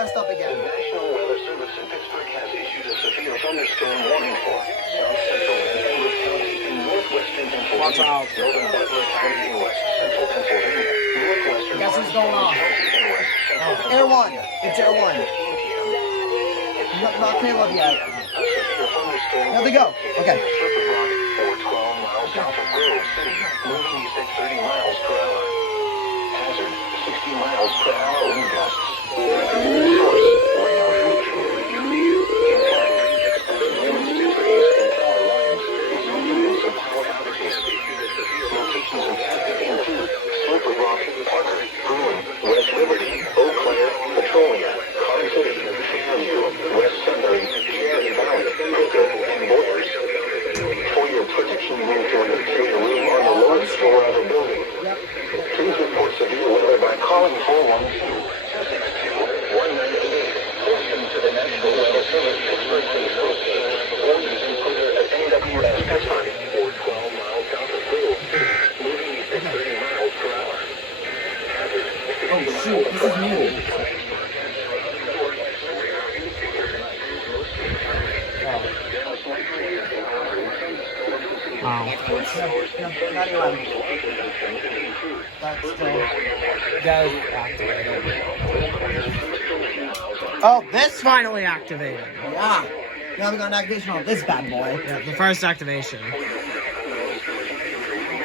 messed up again. The National Weather Service in Pittsburgh has issued a severe thunderstorm warning for South Central and English counties in northwestern Pennsylvania, Watch out. northern Butler County in west central Pennsylvania, northwestern Guess who's going off? in west central Air 1. It's Air 1. Not Caleb yet. There they go. Okay. Slippery Rock or 12 miles south of Grove City, moving east at 30 miles per hour. Hazard, 60 miles per hour wind gusts. Source, radar imagery. Intent, extended damage to trees and power lines, resulting in some power outages. Locations impacted include Slippery Rock, Parker, Bruin, West Liberty, Eau Claire, Petrolia, Car City, Fairview, West Sudbury, Cherry Valley, Hooker, and Boyers. For your protection, move to indicate a room on the lowest floor of a building. Please report severe weather by calling 412-262-1988. Listen to the National Weather Service Pittsburgh Facebook page or using Twitter at NWS Pittsburgh or 12 miles south of Grove City, moving east at 30 miles per hour. Hazard, 60 Oh, shoot. This is new. Wow. Not even. That's still... Guys, activated. Oh, This finally activated. yeah. Now we got an activation on this bad boy. Yeah, the first activation.